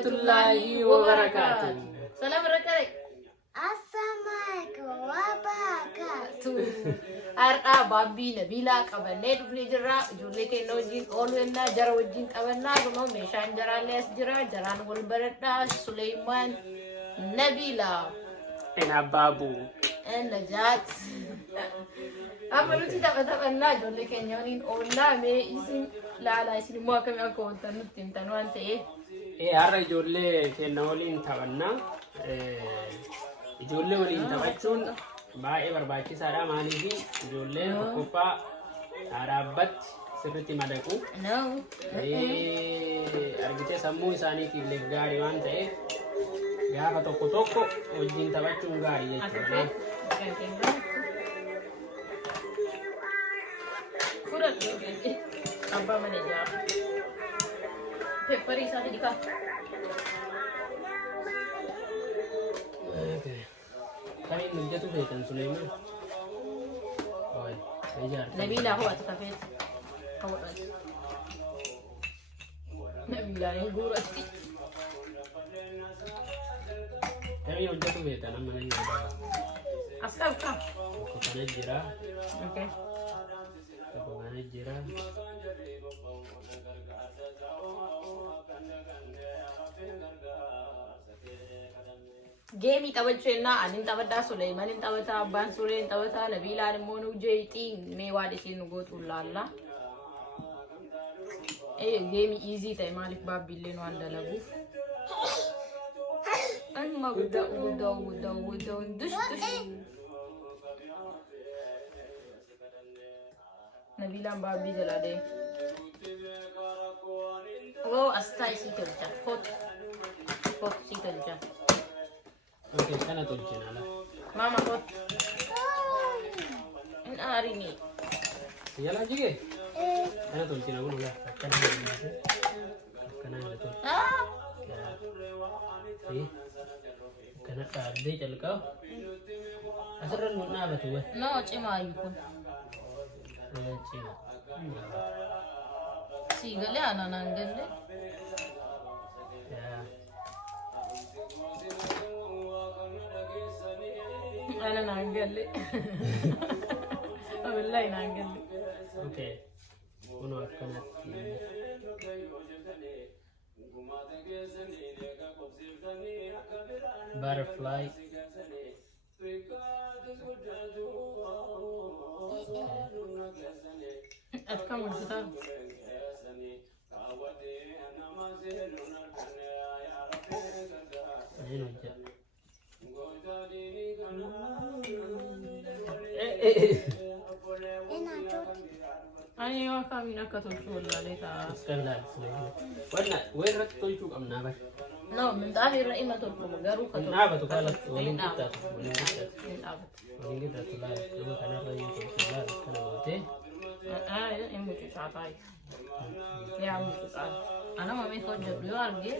warahmatullahi wabarakatuh. Salam berkah. Assalamualaikum wabarakatuh. Har'a Babbi Nabila qabannee dhufnee jirra. Ijoollee keenya wajjin oolwenna jara wajjin qabannaa kunoo meeshaan jaraallee as jira. Jaraan wal baradhaa Suleymaan Nabila Babu Najat. Amma nuti taphannaa ijoollee keenya waliin oollaa mee isin laalaa isin immoo akkamii akka ooltan nutti himtan waan ta'eef. har'a ijoollee keenya waliin taphannaa. Ijoollee waliin taphachuun baay'ee barbaachisaadha. Maaliif ijoolleen tokkoffaa dhaabbatti sirriitti madaqu. Argitee sammuu isaaniitiif gaarii waan ta'eef gaafa tokko wajjin taphachuun gaarii jechuudha. Abbaa mana ijaaraa. Pepparii isaanii dhiqaa. Kami menjatuh setan Sulaiman. Oh, bejar. Nabila huwa takafet. Huwa. Nabila yang guru ati. Kami menjatuh setan namanya. Asal ka. Kokana jira. Okay. Kokana jira. Game taphachennaa anin taphadhaa Suleymanin taphataa abbaan Suleen taphataa Nabilaan immoo nu jeexiin mee waan isheen nu gootu laalla. Game easy ta'e maaliif baabbiilleen waan dalaguuf. Amma guddaa dush. Nabilaan baabbii jalaa deema. Oh astaa isii tolcha. Pot isii tolcha. Oke, kana tolchina la. Mama pot. In arini. Yala jige. Kana tolchina gunu la. Kana tolchina. Kana tolchina. Ah. Kana taabde jalqaba. Asirran mun dhaabatu wa. No cima yukun. Cima. Siigalee aanaan galle. Ana nangalle. Wallahi nangalle. Okay. Kuno akkanatti. Butterfly. Akkam hojjetaa? Ani yoo kamiin akka tolchu wallaalee ta'a. Wanna weerratti tolchuu qabnaa bar. No, minxaafi irra ima tolfama garuu ka tolchu. Dhaabatu kaalatti waliin guddatu. Waliin guddatu laala. Nama kanarra yoo tolchu laala kana gootee. Hin mucucaa taa'e. Yaa mucucaa. Ana mamee hojjedhu yoo argee.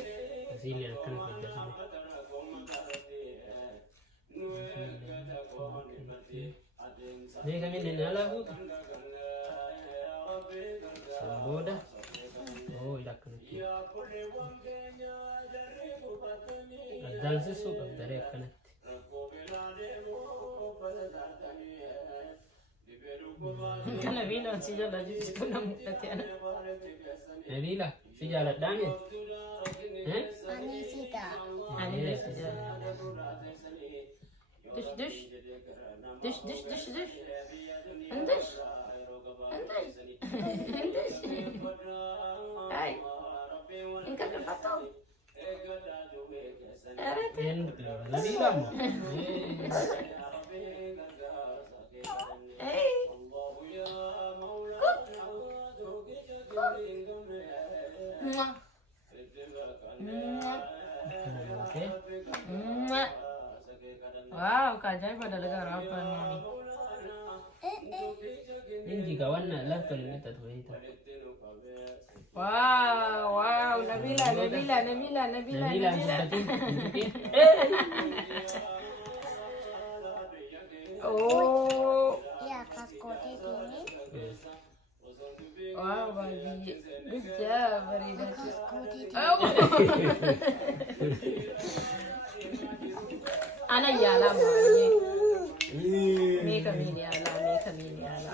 Asiillee akkana hojjetame. Mee kamiin inni alaa fuuta? Booda. Oh, ila akkanatti. Addaansisuu qabdaree akkanatti. Kan Nabilaan si jala jirtu na mul'ate ana. Nabila, si jaaladhaa mee? Ani sida. Ani si jala. Dish. Andish. Ay. Inka berpato. Nabila mo. Hey. Mwah. Okay. Wow, kajai pada negara apa nih? Ini kawan nak lah kalau kita tu itu. Wow, Nabila. Oh. Ya, kaskote ini. Wow, Bagi. Good job, very good. Kaskote ini. Oh. Ana yala maye. Me kamini yala.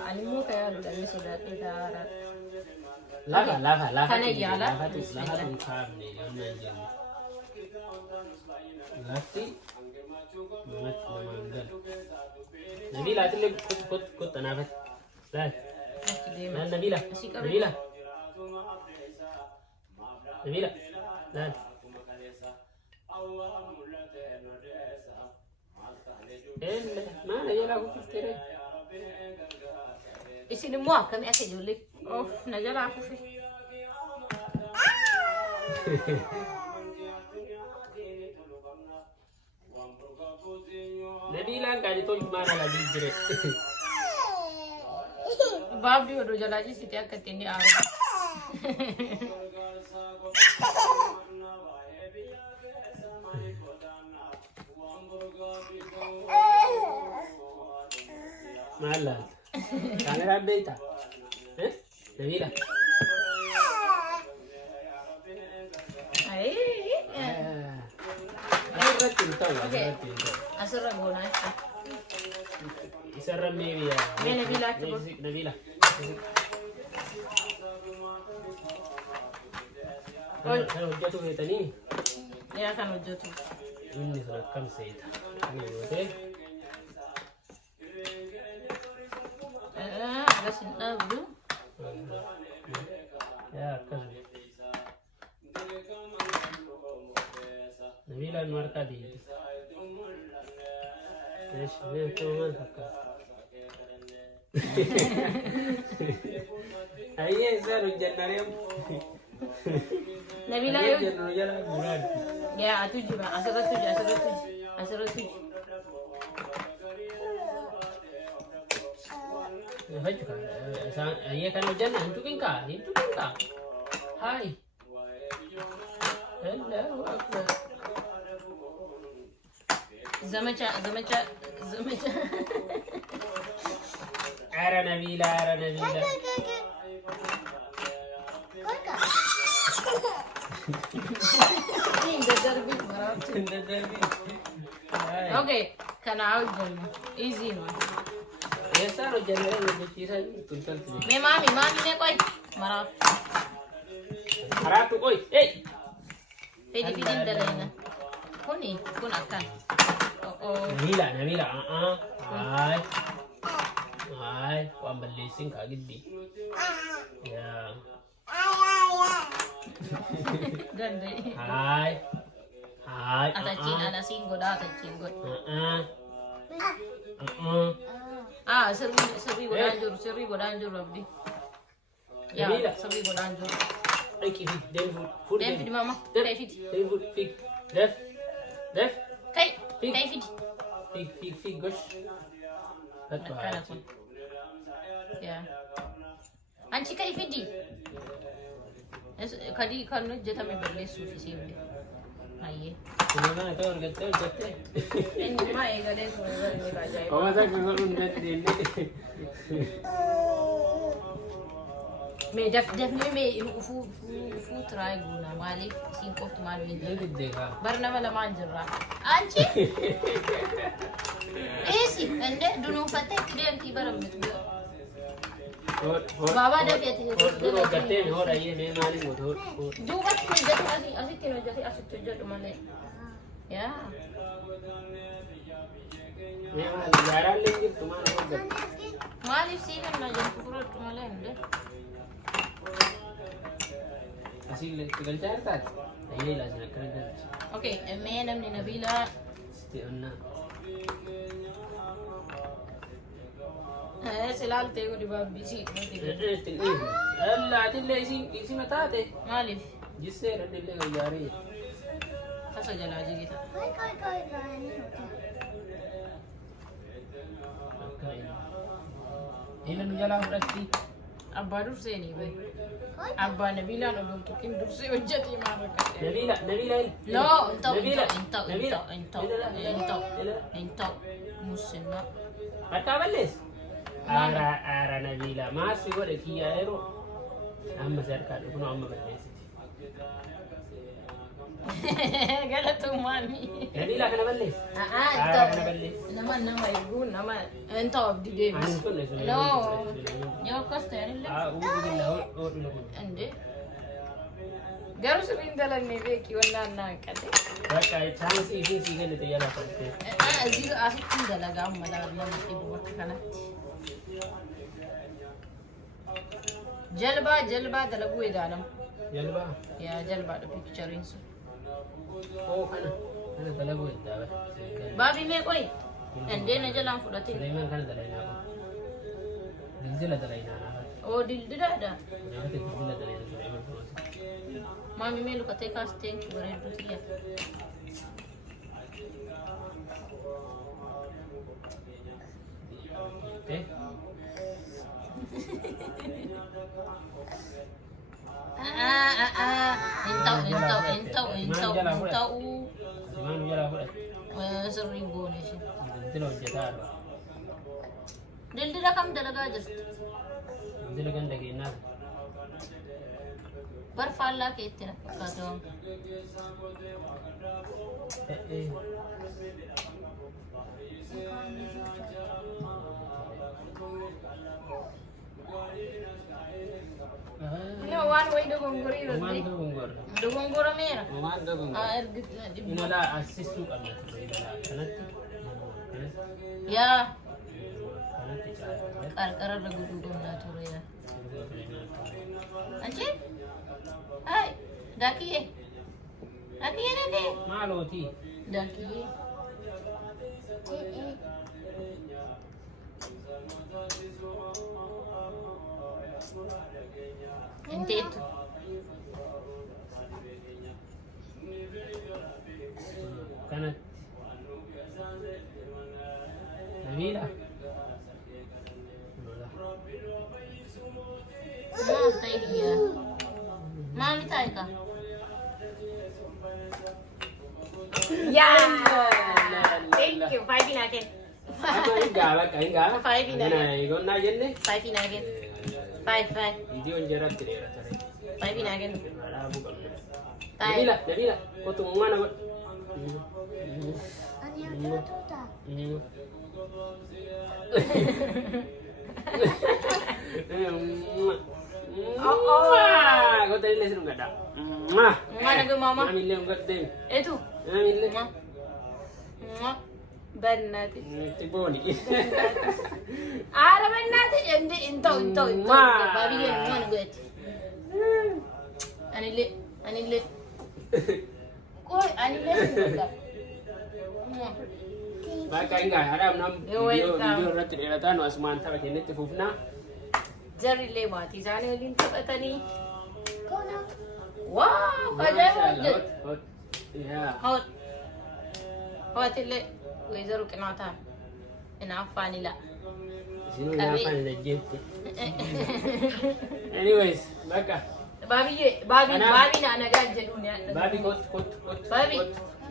Ani mo kaya dami sudah tidak. Lafa. Kana yala. Lafa tu kamne yonna jam. Lati. Mat namangal. Nabila atile kut tanafat. Lah. Nabila. Lah. Mana ya lagu fikir. Isini mua kami ake julik. Oh, najala aku fi. Nabila kan itu mana lagi jere. Baab di udah jalaji setiap ketini aru. Malah. Kamera beta. Nabila. Ay. Asal guna. Isarra media. Nabila. Kalau jatuh ke tani. Ya kan jatuh. Ini sudah kan saya. Ini betul. Agak sinta dulu. Ya kan. Nabila marka di. Yes, betul kan. Ayah saya rujanariam. Nabila yuk. Rujanariam murad. Ya, atu juga. Asal tujuh. Ayah kan rujanan itu kan. Hai. Hello, Akbar. Zamacha. Ara Nabila. Okay, kana ujjal. Easy no. Esa rujanariam lebih tira tuntal tu. Me mami ne koi. Maraf. Haratu oi. Hey. Pedi dalena. Kuni, kun akan. Oh. Nabila. Hai, kau ambil leasing kaget di. Ya. Ganda. Hai. Atacin ana singgo da atacin god. Seri godanjur abdi. Ya, Nabila. seri godanjur. Aiki food. David mama. David. Food fig. Def. Kai. David. Fig gosh. That's Kana why. kun. Ya. Anchi kai fidi. Kadi kan jeta me belle su fi simbe. Aye. Mana tu orang kata jatuh. Ini mah egale su ni kajai. Kau masa kau undat ini. Me definitely me fu try guna mali sin koft mal mi. Ini dega. Barna wala manjra. Anchi. Esi ande dunu fatte dem ki baram mit. Baba dah piati. Dulu kata ni orang ini memang ni mudah. Juga ni jadi asik kena jadi asik tujuh mana. Ya. Memang jalan lagi tu mana mudah. Mali sih kan jadi kurut malah ande. Asyik tinggal cari. Ayah lah nak kerja. Okay, nam ni Nabila. Setiap nak. Selal tego di babi sih. Allah adillah isi mata deh. Malif. जिससे रडिले हो जा रही है Kasa jala aja kita. ini nu jalan berarti Abba dur se ni bai. Abba Nabila no dum tukin dur se wajati ma ka. Nabila No, entau. Musinna. Kata balis ara Nabila masih gua de kiya ero amma sarka de kuno amma balis Galatu mami. Nabila kana balle. Kana balle. Nama ibu nama ento abdi Davis. Anu kun ne Sulaiman. No. Yo kosten le. Ubi billah o dulu kun. Ande. Garu sebin dalan ne beki wala na kade. Baka chance isin sigale te yala patte. Aziga ahitin dalaga amma da nama ibu kana. Jalba dalagu idalam. Yalba. Ya jalba da picture insu. Oh kana. Kana dalagu idda. Babi me koi. Ande na jalan fudati. Sulaiman kana dalaina ko. Diljila dalaina. Oh dildida da. Nate diljila dalaina Sulaiman ko. Mami me lukate casting bare dutiya. Okay. Entau. Simanu jala ko. Seribu nih sih. Dilo jetar. Dildida kam dalaga aja. Dilo kan dagi na. Berfalla kita kadang. Ini wan way dugunguri Uman rodi. to gunggor. Dugungura mera. Uman to gunggor. Air gitu di. Inala assist ko na to idala. Kanati. Ya, Kanati cha. kar lagu dugung na turu ya. Anjir? Hai, daki ye. Daki ye daki. Maloti. Daki ye. Ente itu. Kanati. Nabila. Mau tay dia. Mami tay ka. Ya. Thank you. 5 pinakin. Ako ingala ka ingala. 5 pinakin. Ana igon na jenne. 5 pinakin. 5. Idi on jarak tirera tare. 5 pinakin. Ala bukan. Tay. Nabila, ko tungwana ko. Ani ada tuta. Kau tadi lesson enggak ada. Mana ke mama? Ambil yang enggak deh. Itu. Ambil. Bannati. Tibo ni. Ara bannati ende into. Babi ye mana gue. Anile. Koi anile sudah. Baka enggak ada nam video ratit eratan was mantap kene tifufna. Jari le mati jane wajin tapatani. Kono. Wow, kaja wajin. Ya. Hot ile weather kenata. Ina fani la. Sino na fan legit. Anyways, baka. Babi na nagaja dunia. Babi kot. Babi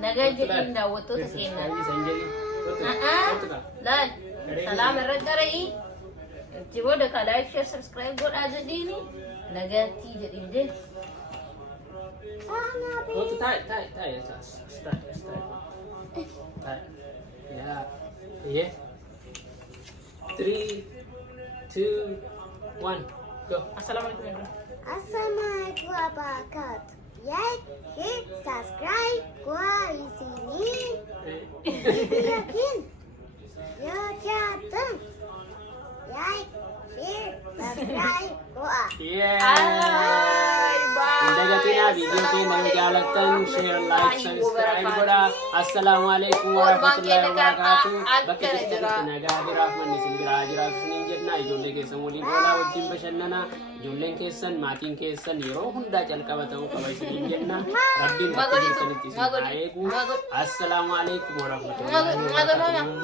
nagaja inda wato takena. Sanjali. Lan. Salam ragarai. Tibo da ka like share subscribe god aja dini. Nagati jadi deh. Oh, tai. Start. Tai. Ya. Yeah. 3, 2, 1, go. Assalamualaikum. Assalamualaikum wabarakatuh. Like, hit, subscribe, gua di sini. Yakin? Ya jatuh. Like, share, subscribe, gua. Yeah. Bye. Indagatina video ke namu jalatan share like subscribe goda. Assalamualaikum warahmatullahi wabarakatuh. Bakka jirtan naga birafman ni simbira sinin jedna ijolle ke samuli bola wajin bashannana ijolle kesan matin kesan yero hunda jalqabata ko kabay sinin jedna rabbin bakki saniti ayeku. Assalamualaikum warahmatullahi wabarakatuh.